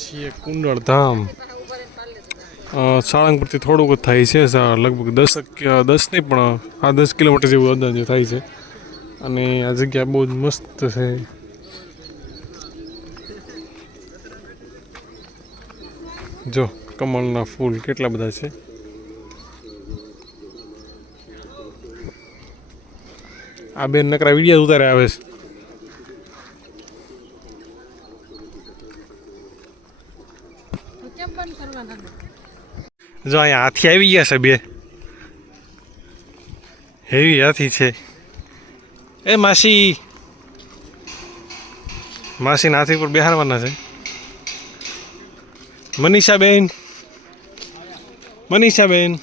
છીએ કુંડળ ધામ સાળંગપુરથી થોડુંક જ થાય છે લગભગ દસ દસ નહીં, પણ આ દસ કિલોમીટર જેવું અંદાજે થાય છે. અને આ જગ્યા બહુ જ મસ્ત છે. જો, કમળના ફૂલ કેટલા બધા છે. આ બેન નકરા વિડીયા ઉતારે આવે છે. જો અહીંયા હાથી આવી ગયા છે બે. હેવી હાથી છે. એ માસી. માસીના હાથી પર બેહારવાના છે. મનીષાબેન. મનીષાબેન.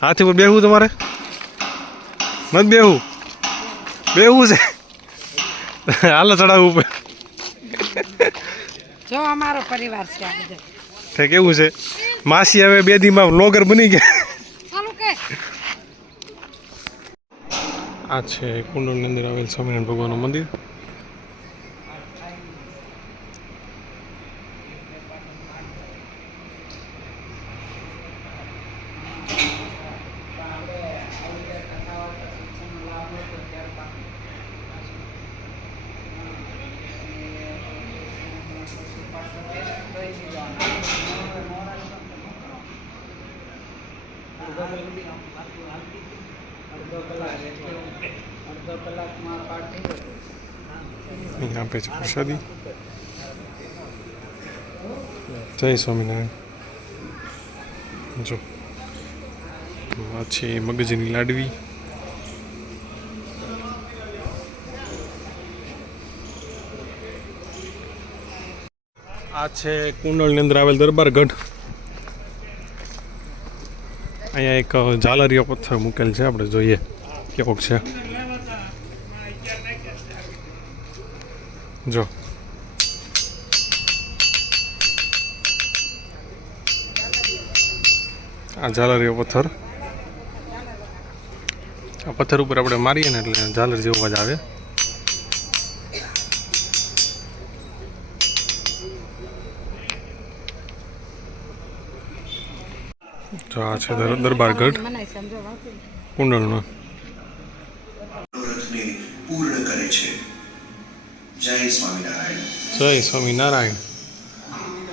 હાથી પર બેહવું તમારે? મત બેહવું. બેહવું છે. હાલો ચડાવવું ઉપર. જો અમારો પરિવાર છે આ બધો. તે કેવું છે? માસી હવે બે દીમાં વ્લોગર બની ગયા. આ છે કુંડળની અંદર આવેલ સ્વામિનારાયણ ભગવાનનું મંદિર. આપે છે પ્રસાદી જય સ્વામિનારાયણ જો આ છે મગજની લાડવી આ છે કુંડળની અંદર આવેલ દરબારગઢ અહીંયા એક ઝાલરિયો પથ્થર મૂકેલ છે. આપણે જોઈએ કેવોક છે. જો. આ ઝાલરિયો પથ્થર. આ પથ્થર ઉપર આપણે મારીએ ને એટલે ઝાલર જેવો અવાજ આવે. જો આ છે દર- દરબારગઢ કુંડળનો. પૂર્ણ કરે છે. જય સ્વામિનારાયણ. જય સ્વામિનારાયણ.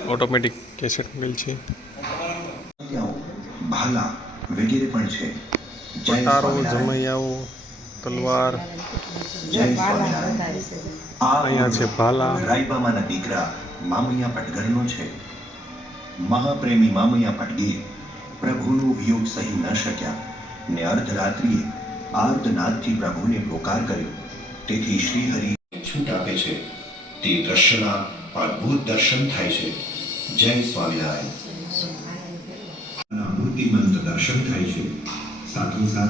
ઓટોમેટિક કેસેટ મિલ છે. ભાલા વગેરે પણ છે. પટારો જમૈયાઓ તલવાર. અહીંયા છે ભાલા. રાયબામાના દીકરા મામૈયા પટગરનો છે. મહાપ્રેમી મામૈયા પટગીર પ્રભુનો વિયોગ સહી ન શક્યા. ને અર્ધરાત્રિએ આર્તનાદથી પ્રભુને પોકાર કર્યો. તેથી શ્રી હરિ છૂટ આપે છે. તે દ્રશ્યના અદ્ભુત દર્શન થાય છે. જય સ્વામિનારાયણ. મૂર્તિમંત દર્શન થાય છે. સાથોસાથ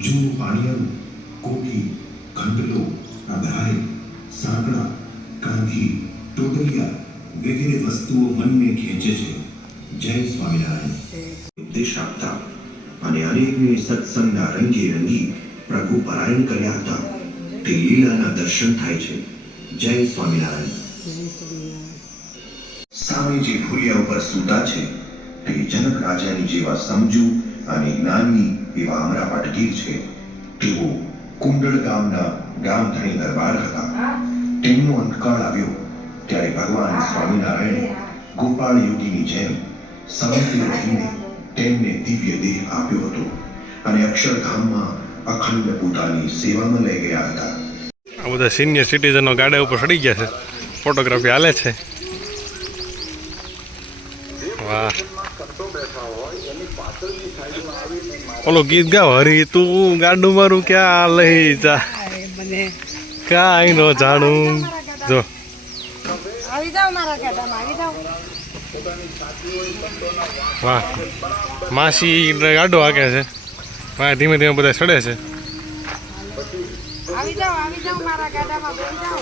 જૂનું પાણીયારું કોકી, ઘંટલો આધારે સાંકડા, કાંધી, ટોટલિયા વગેરે વસ્તુઓ મનને ખેંચે છે. જય સ્વામિનારાયણ. ઉપદેશ આપતા અને અનેકને સત્સંગના રંગે રંગી પ્રભુ પરાયણ કર્યા હતા તે લીલાના દર્શન થાય છે જય સ્વામિનારાયણ સામે જે ઉપર સૂતા છે તે જનક રાજાની જેવા સમજુ અને જ્ઞાની એવા અમરા પટગીર છે તેઓ કુંડળ ગામના ગામધણી દરબાર હતા તેમનો અંતકાળ આવ્યો ત્યારે ભગવાન સ્વામિનારાયણે ગોપાળ યોગીની જેમ સમય રહીને તેમને દિવ્ય દેહ આપ્યો હતો અને અક્ષરધામમાં અખંડ પોતાની સેવામાં લઈ ગયા હતા. આ બધા સિનિયર સિટીઝનો ગાડા ઉપર ચડી ગયા છે. ફોટોગ્રાફી હાલે છે. વાહ. ઓલો ગીત ગાવ હરી તું ગાડું મારું ક્યાં લઈ જા? મને કાંઈ નો જાણું. જો. આવી જાઓ મારા ગાડામાં આવી જાઓ. વાહ. માસી ગાડો હાકે છે. વાહ ધીમે ધીમે બધા ચડે છે. આવી જાઓ આવી જાઓ મારા ગાડામાં બેસી જાઓ.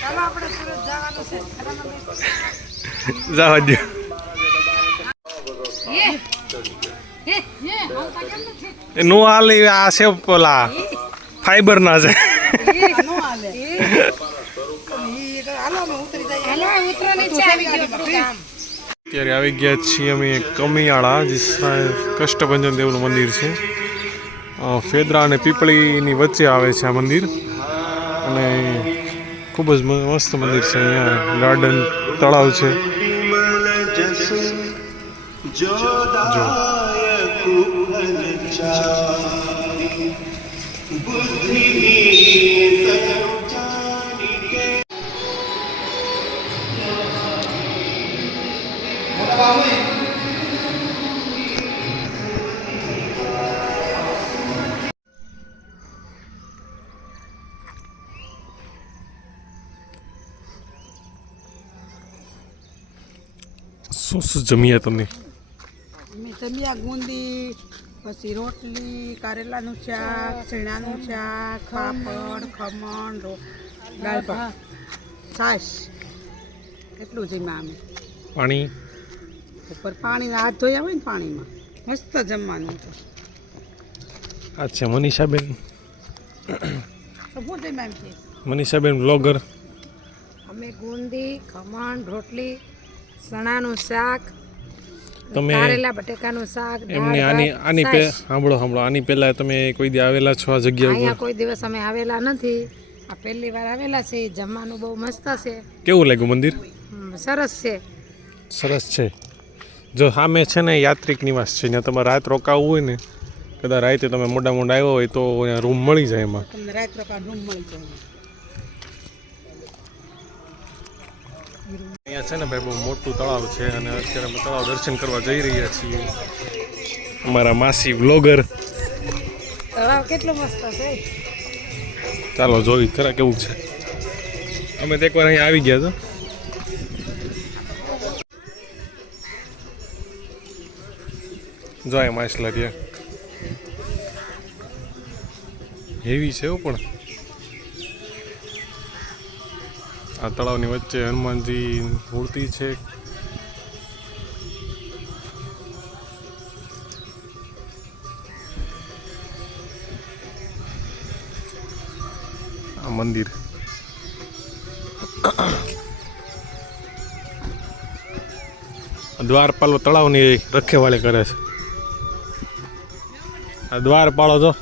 ચાલો આપણે સુરત જવાનું છે. જવા દો યે હે હે હાલતા કેમ નથી? એ નો હાલે આ છે પેલા. ફાઈબર ના છે ઈ નો હાલે ઈ ઈ હાલો અમે ઉતરી જઈએ હાલો ઉતરો નીચે અત્યારે આવી ગયા છીએ અમે કમિયાળા જે કષ્ટભંજન દેવનું મંદિર છે. ફેદરા અને પીપળીની વચ્ચે આવે છે આ મંદિર. અને ખૂબ જ મસ્ત મંદિર છે અહીંયા. ગાર્ડન, તળાવ છે. જો. શું શું જમ્યા તમે? જમ્યા ગુંદી પછી રોટલી કારેલાનું શાક ચણાનું શાક પાપડ ખમણ રો- દાળ ભાત. છાશ એટલું જમ્યા અમે. પાણી? ઉપર પાણી હાથ ધોયા હોય ને પાણીમાં. મસ્ત જમવાનું હતું. અચ્છા મનીષાબેન. શું જમ્યા એમ કે? મનીષાબેન બ્લોગર અમે ગુંદી ખમણ રોટલી ચણાનું શાક તમે કારેલા બટેકાનું શાક એમને આની આની પે. સાંભળો સાંભળો. આની પહેલા તમે કોઈ દી આવેલા છો આ જગ્યા અહીંયા ઉપર કોઈ દિવસ અમે આવેલા નથી. આ પહેલી વાર આવેલા છે. જમવાનું બહુ મસ્ત છે. કેવું લાગ્યું મંદિર? સરસ છે. સરસ છે. જો સામે છે ને યાત્રિક નિવાસ છે ત્યાં તમારે રાત રોકાવું હોય ને કદાચ રાતે તમે મોટા મોટા આવ્યા હોય તો અહીંયા રૂમ મળી જાય એમાં. તમને રાત રૂમ મળી જાય અહીંયા છે ને ભાઈ બહુ મોટું તળાવ છે અને અત્યારે અમે તળાવ દર્શન કરવા જઈ રહ્યા છીએ. અમારા માસી વ્લોગર. તળાવ કેટલો મસ્ત છે. ચાલો જોઈ ખરા કેવું છે? અમે તો એકવાર અહીંયા આવી ગયા તો જાય માછલા ત્યાં એવી છે એવું પણ. આ તળાવની વચ્ચે હનુમાનજી મૂર્તિ છે. આ મંદિર. દ્વારપાલો તળાવની રખેવાળી કરે છે. આ દ્વારપાળો જો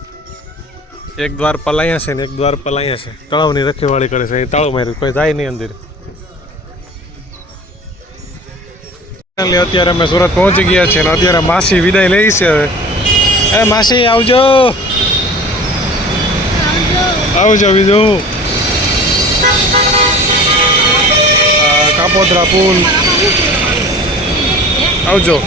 એક દ્વાર પલાયા છે ને એક દ્વાર પલાયા છે. તળાવની રખેવાળી કરે છે. એ તાળું માર્યું. કોઈ જાય નહીં અંદર. અત્યારે અમે સુરત પહોંચી ગયા છીએ અને અત્યારે માસી વિદાય લઈ છે હવે. એ માસી, આવજો. આવજો બીજું. કાપોદ્રા પુલ. આવજો.